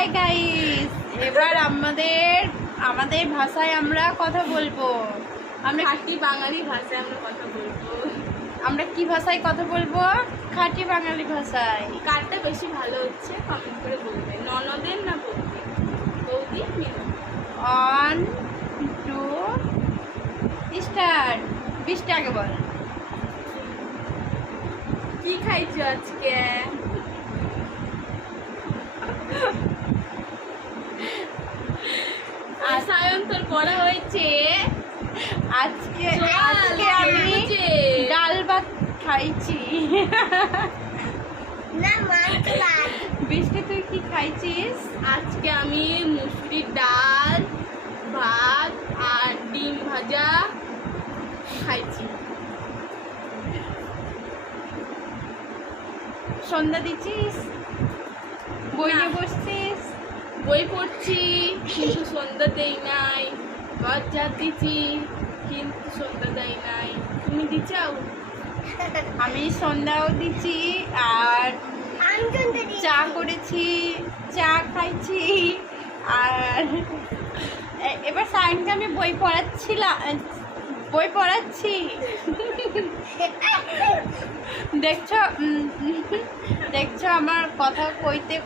Hi guys, এবার আমাদের ভাষায় আমরা কথা বলবো। আমরা খাঁটি বাঙালি ভাষায় আমরা কথা বলবো। আমরা কি ভাষায় কথা বলবো? খাঁটি বাঙালি ভাষায়। কারটা বেশি ভালো হচ্ছে কমেন্ট করে বলবে, ননদের না বৌদি? বৌদি মিনু। 1 2 স্টার্ট। 20 টাকা বল। কি খাইছো আজকে? সায়ন তোর পড়া হয়েছে? আজকে আমি ডাল ভাত খাইছি। বৃষ্টি, তুই কি খাইছিস? আজকে আমি মুসুরির ডাল, ভাত আর ডিম ভাজা খাইছি। সন্ধ্যা দিচ্ছিস? বই নিয়ে না। বসছিস? বই পড়ছি কিন্তু সন্ধ্যা দেই নাই। ঘর ঝাড় দিচ্ছি কিন্তু সন্ধ্যা দেই নাই। তুমি দিচ্ছাও? আমি সন্ধ্যাও দিচ্ছি আর চা করেছি, চা খাইছি। আর এবার সায়নকে আমি বই পড়াচ্ছি। দেখছো আমার কথা কইতে